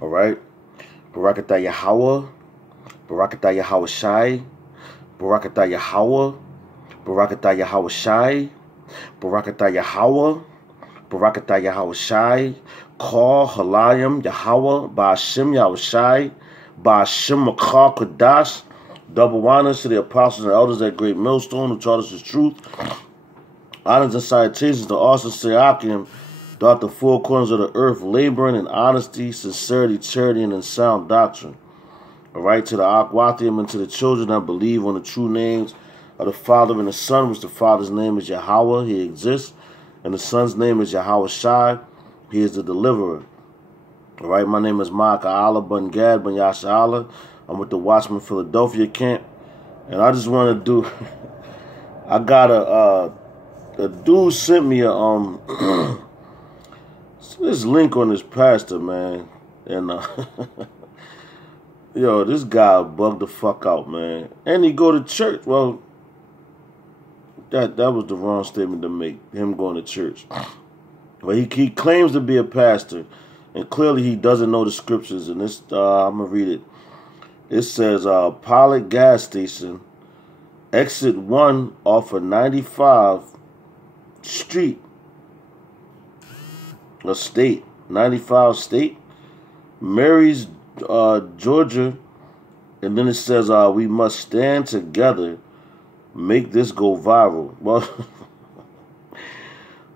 All right. Barakatah Yahweh. Barakatah Yahweh Shai. Barakatah Yahweh. Barakatah Yahweh Shai. Barakatah Yahweh. Barakatah Yahweh Shai. Call Halayim Yahweh. Ba'ashem Yahweh Shai. Ba'ashem Makar Kadash. Double honors to the apostles and elders at Great Millstone who taught us the truth. Honors and salutations to Asa Seakim throughout the four corners of the earth, laboring in honesty, sincerity, charity, and in sound doctrine. All right, to the Akwathium and to the children that believe on the true names of the Father and the Son, which the Father's name is Yahweh, he exists, and the Son's name is Yahweh Shai, he is the deliverer. All right, my name is Ma'aka Allah Bun Gad Bun Yasha Allah. I'm with the Watchman Philadelphia camp, and I just want to do, I got a dude sent me a, this link on this pastor, man, and yo, this guy bugged the fuck out, man. And he go to church. Well, that was the wrong statement to make, him going to church. But he claims to be a pastor, and clearly he doesn't know the scriptures. And this, I'm going to read it. It says, Pilot gas station, exit 1 off of 95 Street, a state, 95 State, Mary's, Georgia, and then it says, we must stand together, make this go viral. Well,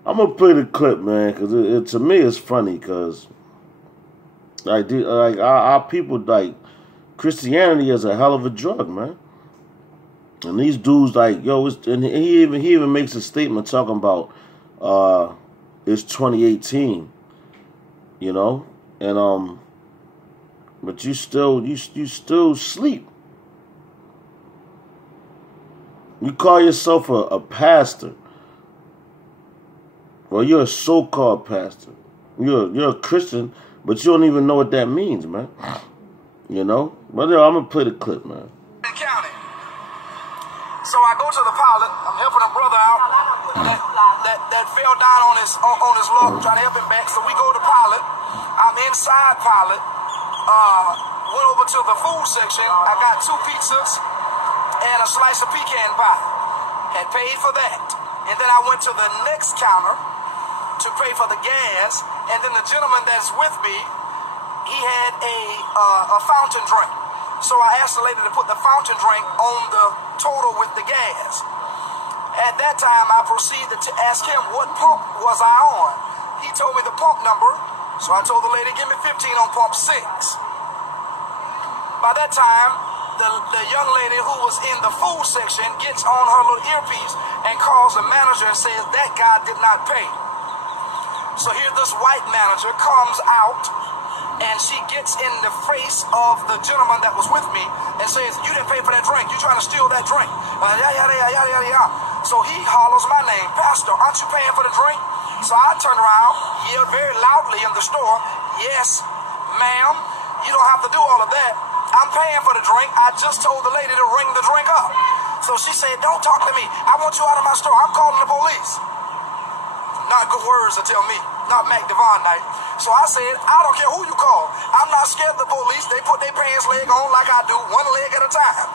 I'm gonna play the clip, man, because to me it's funny, because our people, like, Christianity is a hell of a drug, man. And these dudes, like, yo, and he even makes a statement talking about it's 2018, you know, and but you still sleep. You call yourself a pastor. Well, you're a so-called pastor. You're a Christian, but you don't even know what that means, man. You know? But I'm gonna play the clip, man. County. So I go to the pilot. I'm helping a brother out that fell down on his luck, trying to help him back. So we go to pilot. I'm inside pilot. Went over to the food section. I got 2 pizzas and a slice of pecan pie. Had paid for that. And then I went to the next counter to pay for the gas. And then the gentleman that's with me, he had a fountain drink. So I asked the lady to put the fountain drink on the total with the gas. At that time, I proceeded to ask him what pump was I on. He told me the pump number, so I told the lady, give me 15 on pump 6. By that time, the young lady who was in the food section gets on her little earpiece and calls the manager and says that guy did not pay. So here this white manager comes out, and she gets in the face of the gentleman that was with me and says, you didn't pay for that drink. You trying to steal that drink. So he hollers my name. Pastor, aren't you paying for the drink? So I turned around, yelled very loudly in the store, yes, ma'am, you don't have to do all of that. I'm paying for the drink. I just told the lady to ring the drink up. So she said, don't talk to me. I want you out of my store. I'm calling the police. Not good words to tell me. Not Mac Devon night. So I said, I don't care who you call. I'm not scared of the police. They put their pants leg on like I do, 1 leg at a time.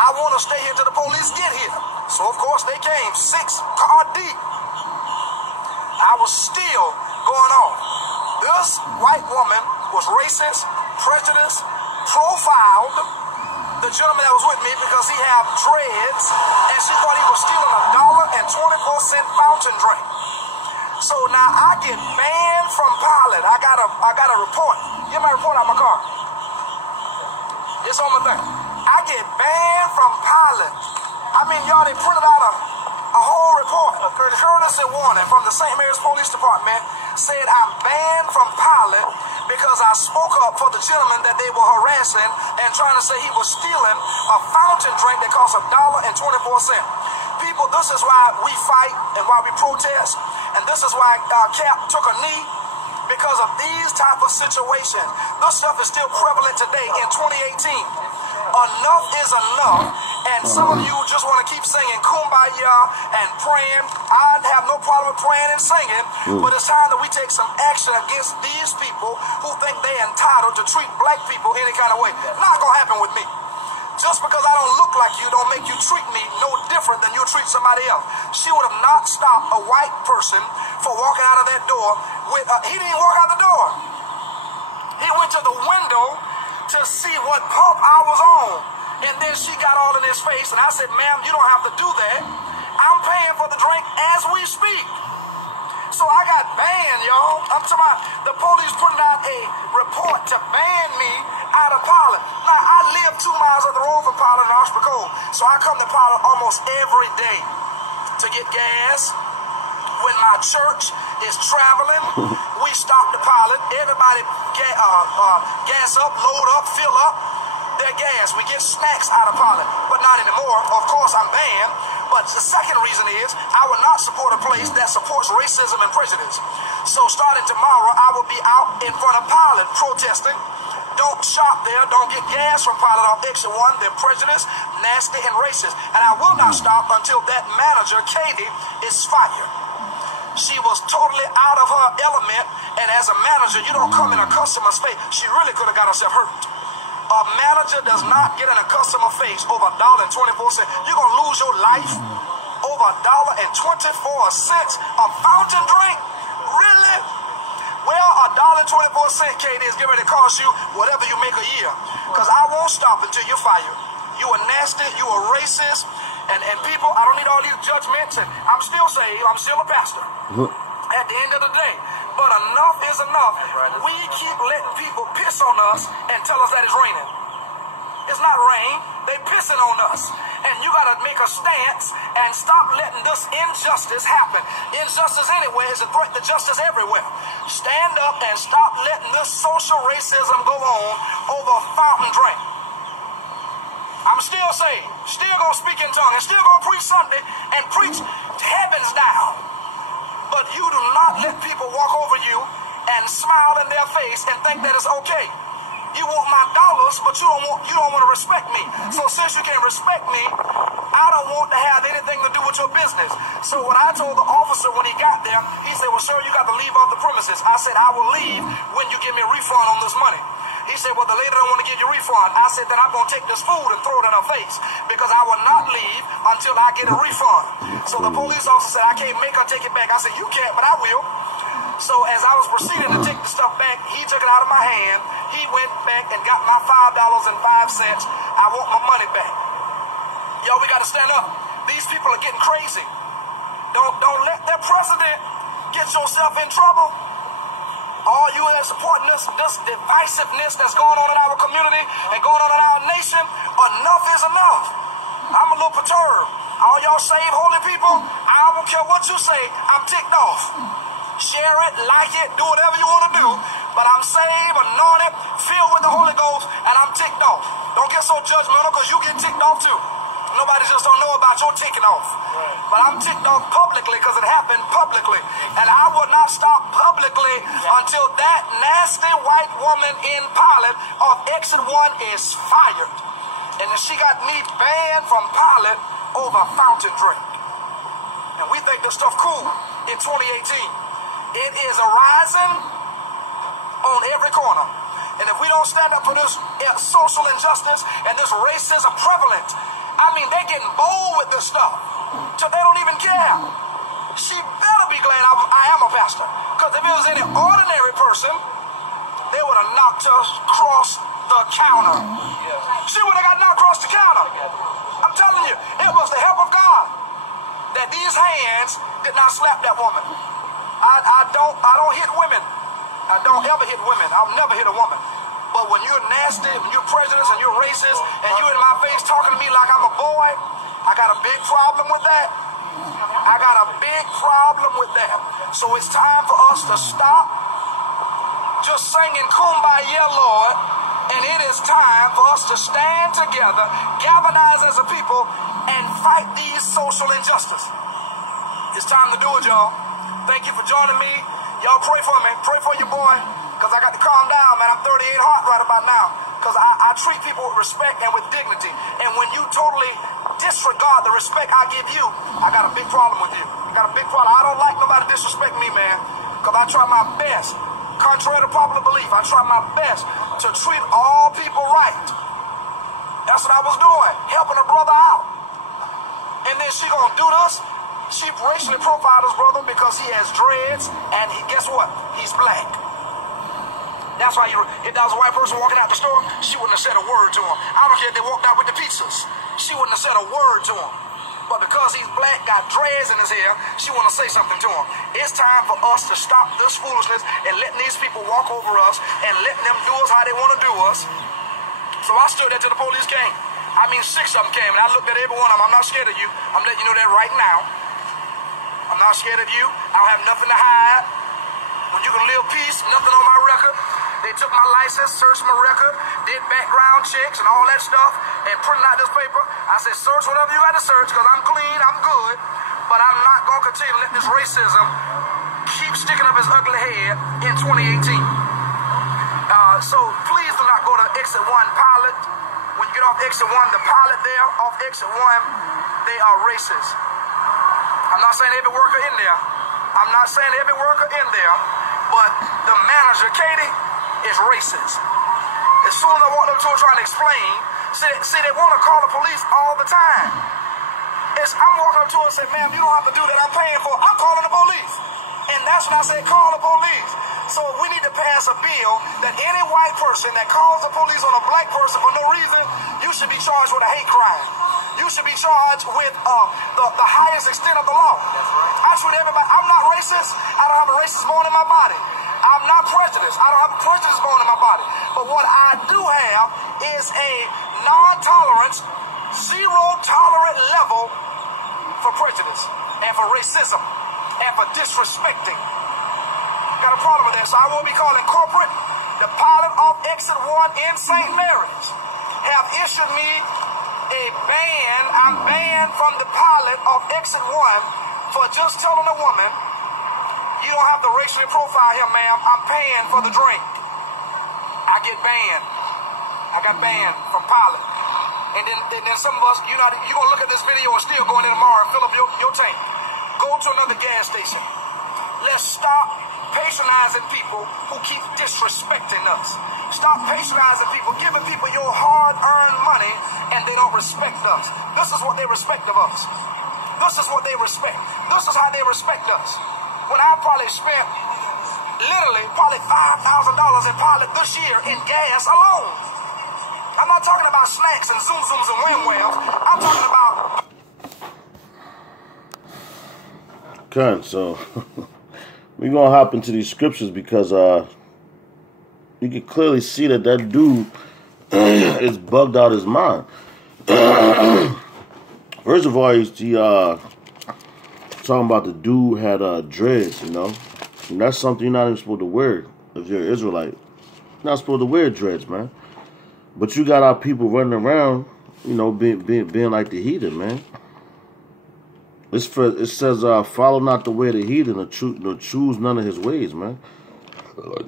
I want to stay here till the police get here. So of course they came 6 car deep. I was still going on. This white woman was racist, prejudiced, profiled the gentleman that was with me because he had dreads, and she thought he was stealing $1.24 fountain drink. So now I get banned from pilot. I got a report. Get my report out of my car. It's on my thing. I get banned from pilot. I mean, y'all, they printed out a whole report. A courtesy warning from the St. Mary's Police Department said I'm banned from pilot because I spoke up for the gentleman that they were harassing and trying to say he was stealing a fountain drink that costs $1.24. People, this is why we fight and why we protest, and this is why Cap took a knee, because of these type of situations. This stuff is still prevalent today in 2018. Enough is enough. And some of you just want to keep singing Kumbaya and praying. I have no problem with praying and singing, but it's time that we take some action against these people who think they're entitled to treat black people any kind of way. Not going to happen with me. Just because I don't look like you don't make you treat me no different than you treat somebody else. She would have not stopped a white person for walking out of that door with, he didn't walk out the door. He went to the window to see what pump I was on. And then she got all in his face, and I said, ma'am, you don't have to do that. I'm paying for the drink as we speak. So I got banned, y'all. I'm talking about the police putting out a report to ban me out of Pollard. Now, I live 2 miles up the road from Pollard and Oshkosh Cove, so I come to Pollard almost every day to get gas. When my church is traveling, we stop the Pollard. Everybody gas up, load up, fill up their gas. We get snacks out of Pollard, but not anymore. Of course, I'm banned. But the second reason is I will not support a place that supports racism and prejudice. So starting tomorrow, I will be out in front of Pollard protesting. Don't shop there. Don't get gas from Pollard off Exit 1. They're prejudiced, nasty, and racist. And I will not stop until that manager, Katie, is fired. She was totally out of her element, and as a manager, you don't come in a customer's face. She really could have got herself hurt. A manager does not get in a customer face over $1.24. You're going to lose your life over $1.24 a fountain drink? Really? Well, $1.24, Katie, is getting ready to cost you whatever you make a year. Because I won't stop until you're fired. You are nasty. You are racist. And people, I don't need all these judgments. And I'm still saved. I'm still a pastor. At the end of the day. But enough is enough. We keep letting people piss on us and tell us that it's raining. It's not rain. They pissing on us. And you got to make a stance and stop letting this injustice happen. Injustice anywhere is a threat to justice everywhere. Stand up and stop letting this social racism go on over a fountain drink. I'm still saved. Still going to speak in tongues. And still going to preach Sunday and preach heavens down. But you do not let people walk over you and smile in their face and think that it's okay. You want my dollars, but you don't want to respect me. So since you can't respect me, I don't want to have anything to do with your business. So what I told the officer when he got there, he said, well, sir, you got to leave off the premises. I said, I will leave when you give me a refund on this money. He said, well, the lady don't want to give you a refund. I said, then I'm going to take this food and throw it in her face because I will not leave until I get a refund. So the police officer said, I can't make her take it back. I said, you can't, but I will. So as I was proceeding to take the stuff back, he took it out of my hand. He went back and got my $5.05. I want my money back. Yo, we got to stand up. These people are getting crazy. Don't let their president get yourself in trouble. All you that supporting this divisiveness that's going on in our community and going on in our nation, enough is enough. I'm a little perturbed. All y'all saved holy people, I don't care what you say, I'm ticked off. Share it, like it, do whatever you want to do, but I'm saved, anointed, filled with the Holy Ghost, and I'm ticked off. Don't get so judgmental because you get ticked off too. Nobody just don't know about your ticking off. But I'm ticked off publicly because it happened publicly. And I will not stop publicly until that nasty white woman in Pilot of Exit 1 is fired. And then she got me banned from Pilot over fountain drink. And we think this stuff cool in 2018. It is arising on every corner. And if we don't stand up for this social injustice and this racism prevalent, I mean, they're getting bold with this stuff till they don't even care. She better be glad I am a pastor. Because if it was any ordinary person, they would have knocked us across the counter. She would have got knocked across the counter. I'm telling you, it was the help of God that these hands did not slap that woman. I don't hit women. I don't ever hit women. I'll never hit a woman. But when you're nasty, when you're prejudiced, and you're racist, and you're in my face talking to me like I'm a boy, I got a big problem with that. I got a big problem with that. So it's time for us to stop just singing Kumbaya, Lord, and it is time for us to stand together, galvanize as a people, and fight these social injustices. It's time to do it, y'all. Thank you for joining me. Y'all pray for me. Pray for your boy. Because I got to calm down, man. I'm 38 hot right about now. Because I I treat people with respect and with dignity. And when you totally disregard the respect I give you, I got a big problem with you. You got a big problem. I don't like nobody disrespect me, man, because I try my best. Contrary to popular belief, I try my best to treat all people right. That's what I was doing, helping a brother out. And then she gonna do this? She racially profiled his brother because he has dreads, and guess what? He's black. That's why if that was a white person walking out the store, she wouldn't have said a word to him. I don't care if they walked out with the pizzas. She wouldn't have said a word to him. But because he's black, got dreads in his hair, she want to say something to him. It's time for us to stop this foolishness and letting these people walk over us and letting them do us how they want to do us. So I stood there till the police came. I mean, 6 of them came, and I looked at every one of them. I'm not scared of you. I'm letting you know that right now. I'm not scared of you. I don't have nothing to hide. When you can live peace, nothing on my record. They took my license, searched my record, did background checks and all that stuff, and printed out this paper. I said, search whatever you got to search, because I'm clean, I'm good, but I'm not going to continue to let this racism keep sticking up his ugly head in 2018. So please do not go to Exit 1 Pilot. When you get off Exit 1, the pilot there, off Exit 1, they are racist. I'm not saying every worker in there. I'm not saying every worker in there, but the manager, Katie, is racist. As soon as I walked up to her trying to explain, see they want to call the police all the time. I'm walking up to her and say, ma'am, you don't have to do that. I'm paying for it. I'm calling the police. And that's when I said, call the police. So we need to pass a bill that any white person that calls the police on a black person for no reason, you should be charged with a hate crime. You should be charged with the highest extent of the law. I treat everybody. I'm not racist. I don't have a racist bone in my body. I'm not prejudiced. I don't have a prejudice bone in my body. But what I do have is a non-tolerance, zero-tolerant level for prejudice and for racism and for disrespecting. Got a problem with that. So I will be calling corporate. The pilot off Exit 1 in St. Mary's have issued me a ban. I'm banned from the pilot of Exit 1 for just telling a woman, you don't have to racially profile him, ma'am. I'm paying for the drink. I get banned. I got banned from pilot. And then some of us, you're going to look at this video and still go in there tomorrow and fill up your tank. Go to another gas station. Let's stop patronizing people who keep disrespecting us. Stop patronizing people, giving people your hard-earned money, and they don't respect us. This is what they respect of us. This is what they respect. This is how they respect us. When I probably spent literally probably $5,000 in pilot this year in gas alone. I'm not talking about snacks and zoom zooms and wham whams. I'm talking about. Okay, so we're gonna hop into these scriptures because you can clearly see that dude is bugged out his mind. First of all, he talking about the dude had dreads, you know, and that's something you're not even supposed to wear if you're an Israelite. You're not supposed to wear dreads, man. But you got our people running around, you know, being like the heathen, man. It says, follow not the way of the heathen, nor choose none of his ways, man.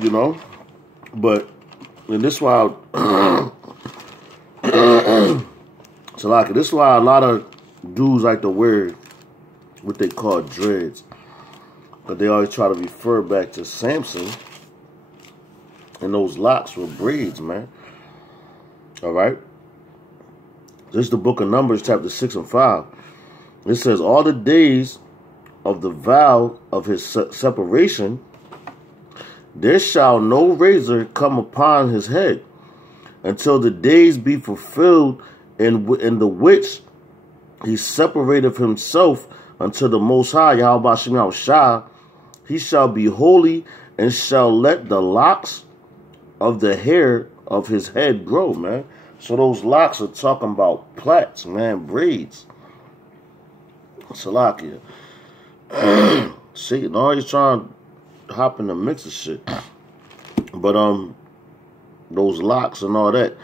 You know? But, and this is why, Salaki, this is why a lot of dudes like to wear what they call dreads. But they always try to refer back to Samson and those locks were braids, man. Alright? This is the book of Numbers, chapter 6 and 5. It says, all the days of the vow of his separation, there shall no razor come upon his head, until the days be fulfilled in the which he separated himself unto the Most High, Yahweh Shem Yahushua. He shall be holy and shall let the locks of the hair of his head grow, man. So those locks are talking about plaits, man, braids. Salakia. Satan always trying to hop in the mix of shit. But those locks and all that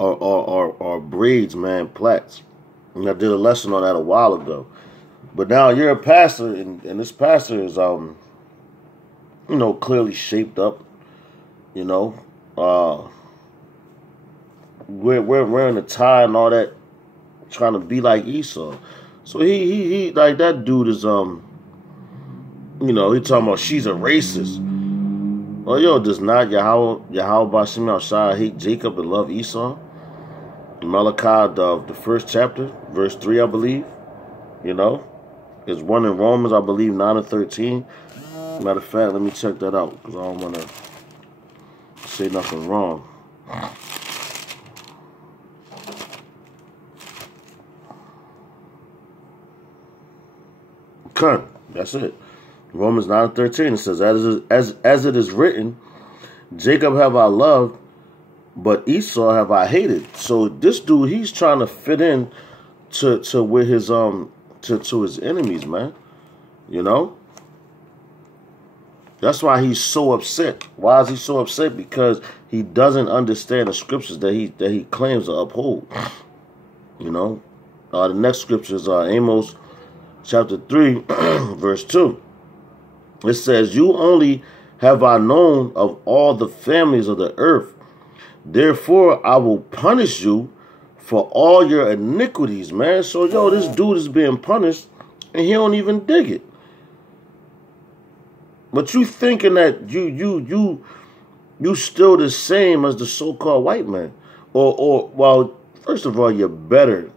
are braids, man, plaits. And I did a lesson on that a while ago. But now you're a pastor, and this pastor is you know, clearly shaped up, you know, wearing a tie and all that, trying to be like Esau. So he like that dude is you know, he talking about she's a racist. Well, yo, does not Yahweh Bashim Al-Shai hate Jacob and love Esau? Malachi, the first chapter, verse 3, I believe. You know, there's one in Romans, I believe, 9 and 13. Matter of fact, let me check that out because I don't want to say nothing wrong. Cunt. That's it. Romans 9 and 13. It says, as it is written, Jacob have I loved, but Esau have I hated. So this dude, he's trying to fit in to where his to his enemies, man. You know? That's why he's so upset. Why is he so upset? Because he doesn't understand the scriptures that he claims to uphold. You know? The next scripture is Amos chapter 3, verse 2. It says, you only have I known of all the families of the earth. Therefore, I will punish you for all your iniquities, man. So, yo, this dude is being punished, and he don't even dig it. But you thinking that you still the same as the so-called white man. Well, first of all, you're better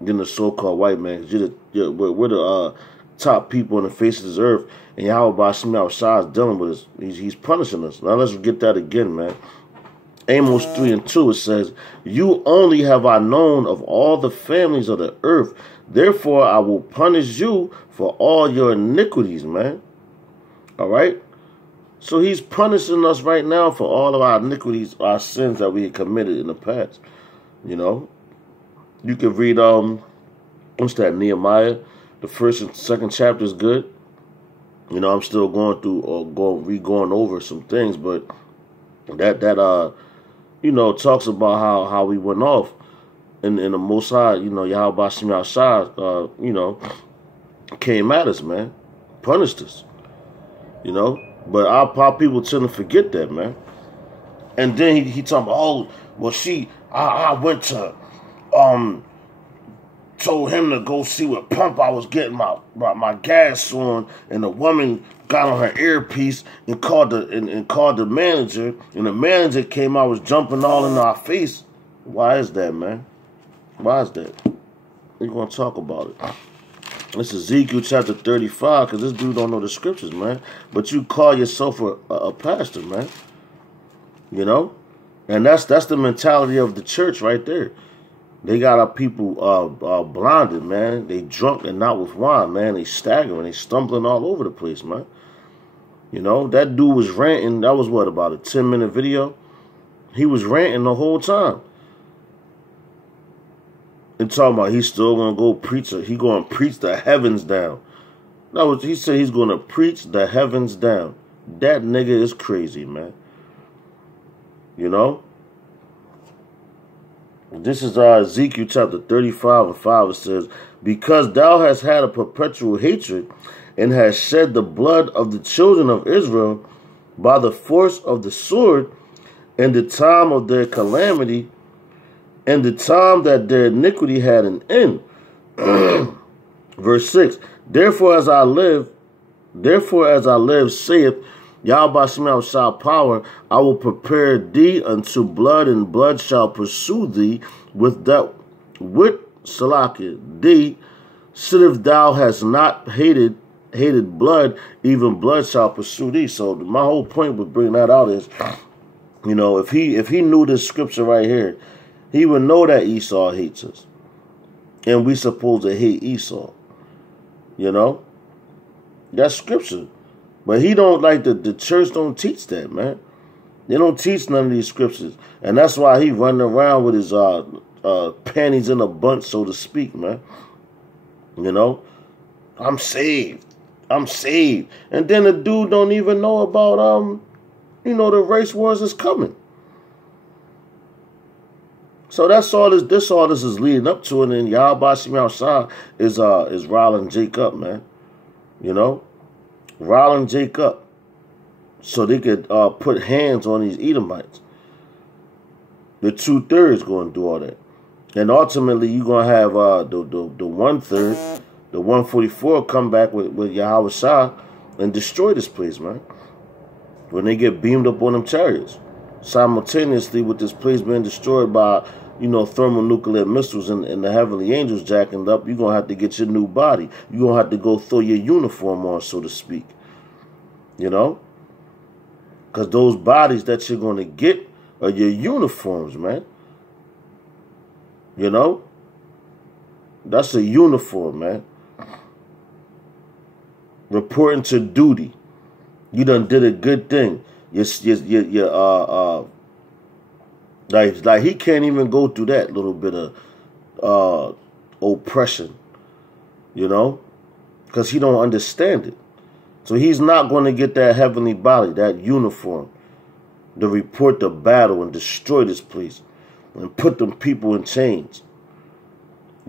than the so-called white man. We're the top people on the face of this earth, and Yahweh Bashim Al-Shai is dealing with us. He's punishing us. Now let's get that again, man. Amos 3 and 2, it says, you only have I known of all the families of the earth. Therefore, I will punish you for all your iniquities, man. All right? So he's punishing us right now for all of our iniquities, our sins that we had committed in the past. You know? You can read, what's that, Nehemiah? The first and second chapter is good. You know, I'm still going through or going over some things, but that you know, talks about how we went off in the Most High, you know, Yahweh Bashim Al-Shai, you know, came at us, man, punished us, you know. But our people tend to forget that, man. And then he talking about, oh, well, I went to told him to go see what pump I was getting my gas on, and the woman got on her earpiece and called the manager, and the manager came out, was jumping all in our face. Why is that, man? Why is that? We're gonna talk about it. This is Ezekiel chapter 35, because this dude don't know the scriptures, man. But you call yourself a pastor, man. You know? And that's the mentality of the church right there. They got our people blinded, man. They drunk and not with wine, man. They staggering, they stumbling all over the place, man. You know, that dude was ranting. That was, what, about a 10-minute video? He was ranting the whole time. And talking about he's still going to go preach. He going to preach the heavens down. He said he's going to preach the heavens down. That nigga is crazy, man. You know? This is Ezekiel chapter 35 and 5. It says, because thou hast had a perpetual hatred and hast shed the blood of the children of Israel by the force of the sword in the time of their calamity and the time that their iniquity had an end. Verse 6, therefore as I live, saith Yahweh Bashim Al-Shai power, I will prepare thee unto blood, and blood shall pursue thee with Salakia, thee, if thou hast not hated blood, even blood shall pursue thee. So my whole point with bringing that out is, you know, if he knew this scripture right here, he would know that Esau hates us. And we supposed to hate Esau. You know? That's scripture. But he don't, like, the church don't teach that, man. They don't teach none of these scriptures. And that's why he running around with his panties in a bunch, so to speak, man. You know? I'm saved. I'm saved. And then the dude don't even know about, you know, the race wars is coming. So that's all this is leading up to. And then Yahweh Bashim Al-Shai is riling Jacob, man. You know? Riling Jacob, so they could put hands on these Edomites. The 2/3 going to do all that. And ultimately, you're going to have the 1/3, the 144 come back with Yahweh Shah and destroy this place, man. When they get beamed up on them chariots. Simultaneously with this place being destroyed by, thermonuclear missiles and the heavenly angels jacking up, you're going to have to get your new body. You're going to have to go throw your uniform on, so to speak. Because those bodies that you're going to get are your uniforms, man. That's a uniform, man. Reporting to duty. You done did a good thing. Like he can't even go through that little bit of oppression, because he don't understand it. So he's not going to get that heavenly body, that uniform, to report the battle and destroy this place and put them people in chains.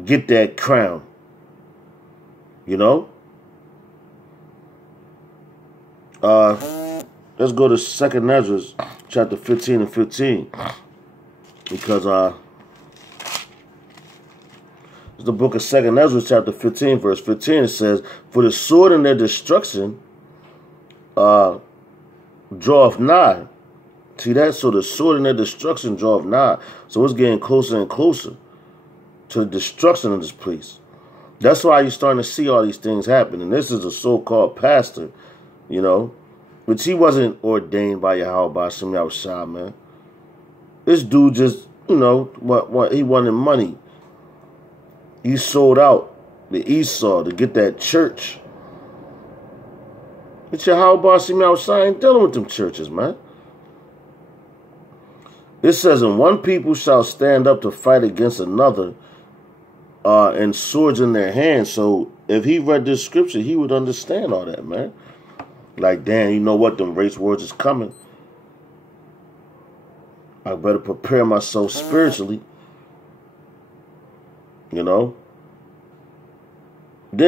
Get that crown, Let's go to 2nd Ezra, chapter 15 and 15. Because it's the book of 2nd Ezra, chapter 15, verse 15. It says, "For the sword and their destruction draweth nigh." See that? So the sword and their destruction draweth nigh. So it's getting closer and closer to the destruction of this place. That's why you're starting to see all these things happen. And this is a so-called pastor, which he wasn't ordained by Yahweh Ba'ashem Yahushua, man. This dude just, what he wanted money. He sold out the Esau to get that church. But Yahweh Ba'ashem Yahushua ain't dealing with them churches, man. It says, "And one people shall stand up to fight against another, and swords in their hands." So if he read this scripture, he would understand all that, man. Like, damn, you know what? Them race wars is coming. I better prepare myself spiritually. Then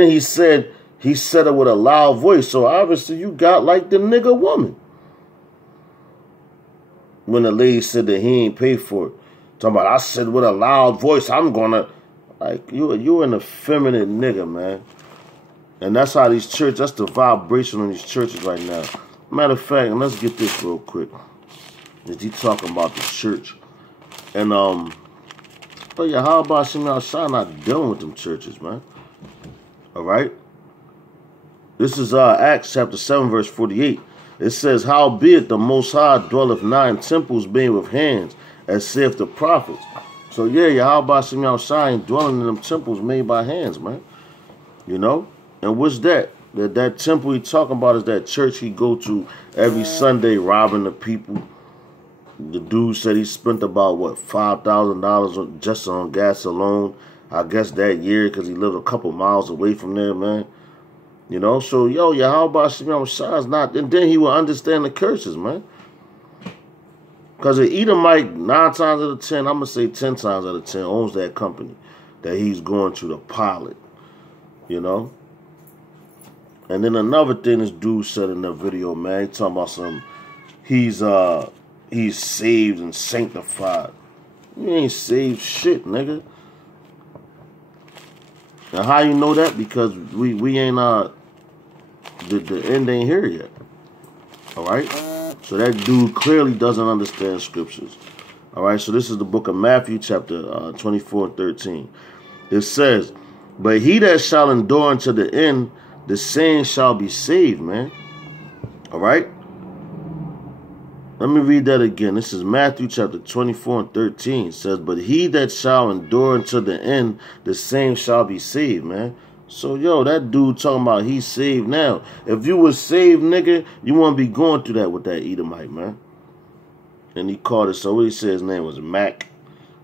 he said it with a loud voice. So obviously you got like the nigga woman. When the lady said that he ain't paid for it. Talking about, I said with a loud voice, I'm gonna, like, you an effeminate nigga, man. And that's how these churches, that's the vibration on these churches right now. Matter of fact, and let's get this real quick. Is he talking about the church? And, how about Shem Yahushua not dealing with them churches, man? All right? This is Acts chapter 7, verse 48. It says, "Howbeit the Most High dwelleth not in temples made with hands, as saith the prophets." So, yeah, how about Shem Yahushua ain't dwelling in them temples made by hands, man? And what's that? That temple he talking about is that church he go to every Sunday robbing the people. The dude said he spent about, $5,000 just on gas alone. I guess that year because he lived a couple miles away from there, man. So, how about Shem Yahushua is not, and then he will understand the curses, man. Because the Edomite, 9 times out of 10, I'm going to say 10 times out of 10, owns that company that he's going to, the pilot, And then another thing this dude said in the video, man, he talking about he's saved and sanctified. You ain't saved shit, nigga. Now how you know that? Because we ain't the end ain't here yet. Alright? So that dude clearly doesn't understand scriptures. Alright, so this is the book of Matthew chapter 24 and 13. It says, "But he that shall endure unto the end, the same shall be saved," man. Alright? Let me read that again. This is Matthew chapter 24 and 13. It says, "But he that shall endure unto the end, the same shall be saved," man. So, that dude talking about he's saved now. If you was saved, nigga, you wouldn't be going through that with that Edomite, man. And he called it, so what he said his name was Mac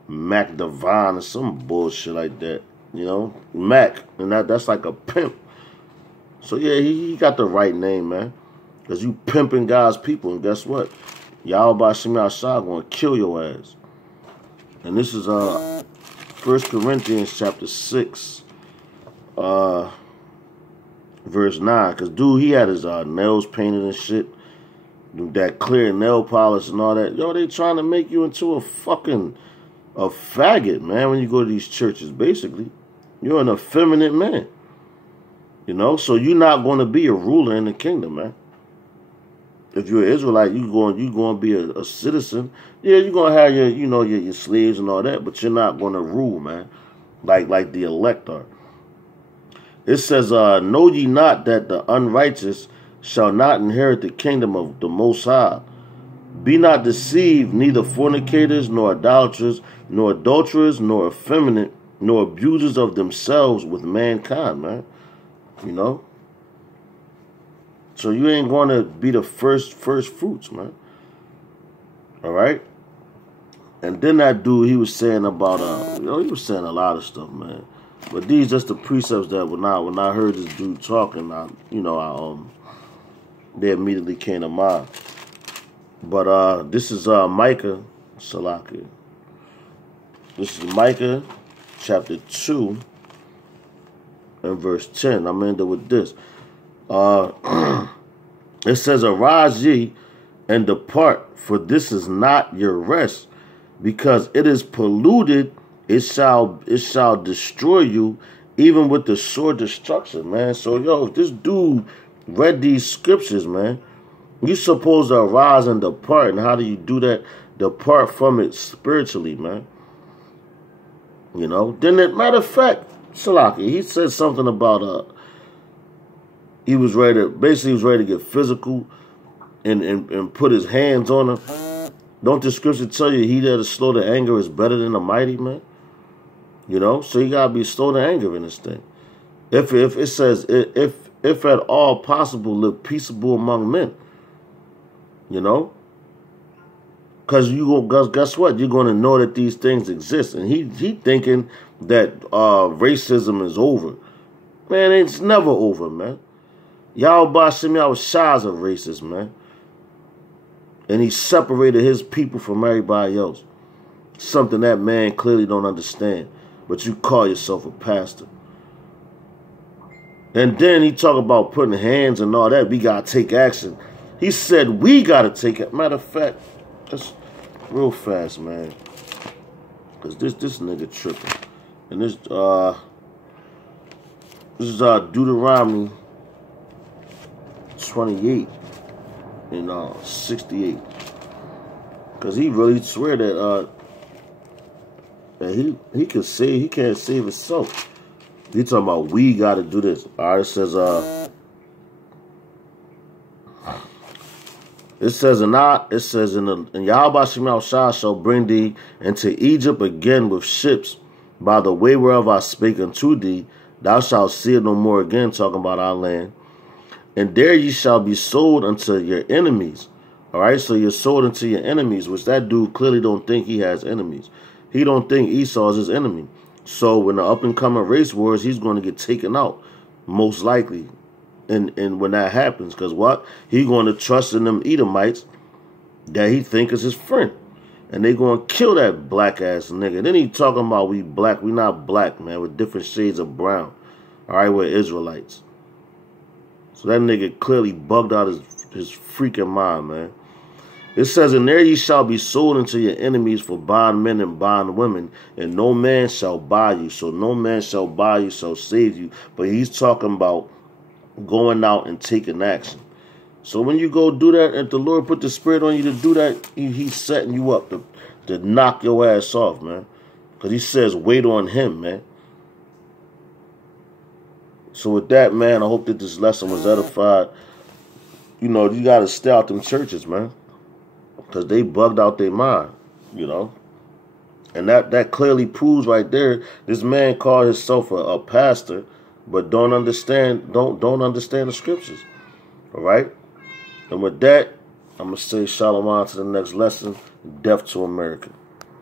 Divine or some bullshit like that. Mac. And that's like a pimp. So, yeah, he got the right name, man. Because you pimping God's people. And guess what? Yahweh Ba'ashem Yahushua going to kill your ass. And this is 1 Corinthians chapter 6. Verse 9. Because, dude, he had his nails painted and shit. that clear nail polish and all that. Yo, they trying to make you into a faggot, man, when you go to these churches, basically. You're an effeminate man. You know, so you're not going to be a ruler in the kingdom, man. If you're an Israelite, you're going to be a citizen. Yeah, you're going to have your slaves and all that, but you're not going to rule, man, like the elect are. It says, know ye not that the unrighteous shall not inherit the kingdom of the Most High? Be not deceived, neither fornicators, nor idolaters, nor adulterers, nor effeminate, nor abusers of themselves with mankind, man. You know? So you ain't going to be the first fruits, man. All right? And then that dude, he was saying about, he was saying a lot of stuff, man. But these just the precepts that when I heard this dude talking, they immediately came to mind. But this is Micah, Salakia. This is Micah chapter 2 and verse 10. I'm ending with this. It says, arise ye and depart, for this is not your rest, because it is polluted. It shall destroy you, even with the sore destruction, man. So, yo, if this dude read these scriptures, man, you supposed to arise and depart. And how do you do that? Depart from it spiritually, man. You know? Then, matter of fact, Salaki, he said something about, he was ready to get physical and put his hands on her. Don't the scripture tell you he that is slow to anger is better than the mighty, man? You know, so you gotta be slow to anger in this thing. If it says if at all possible, live peaceable among men. You know, because guess what? You're gonna know that these things exist, and he thinking that racism is over. Man, it's never over, man. Yahweh Shem Shah is a racist, man, and he separated his people from everybody else. Something that man clearly don't understand. But you call yourself a pastor. And then he talk about putting hands and all that. We got to take action. He said we got to take it. Matter of fact, just real fast, man. Because this nigga tripping. And this is Deuteronomy 28 and 68. Because he really swear that and he can't save himself. He talking about we got to do this. All right, it says and Yahweh Shem Shah shall bring thee into Egypt again with ships, by the way whereof I spake unto thee. Thou shalt see it no more again. Talking about our land. And there ye shall be sold unto your enemies. All right, so you're sold unto your enemies, which that dude clearly don't think he has enemies. He don't think Esau is his enemy. So when the up-and-coming race wars, he's going to get taken out, most likely. And when that happens, because what? He's going to trust in them Edomites that he think is his friend. And they going to kill that black-ass nigga. Then he talking about we black. We not black, man. We're different shades of brown. All right, we're Israelites. So that nigga clearly bugged out his freaking mind, man. It says, and there ye shall be sold unto your enemies for bondmen and bondwomen, and no man shall buy you. So no man shall buy you, shall save you. But he's talking about going out and taking action. So when you go do that, if the Lord put the spirit on you to do that, he's setting you up to knock your ass off, man. Because he says, wait on him, man. So with that, man, I hope that this lesson was edified. You know, you got to stay out them churches, man. Because they bugged out their mind, you know. And that clearly proves right there, this man called himself a pastor, but don't understand the scriptures. All right? And with that, I'm going to say shalom to the next lesson, death to America.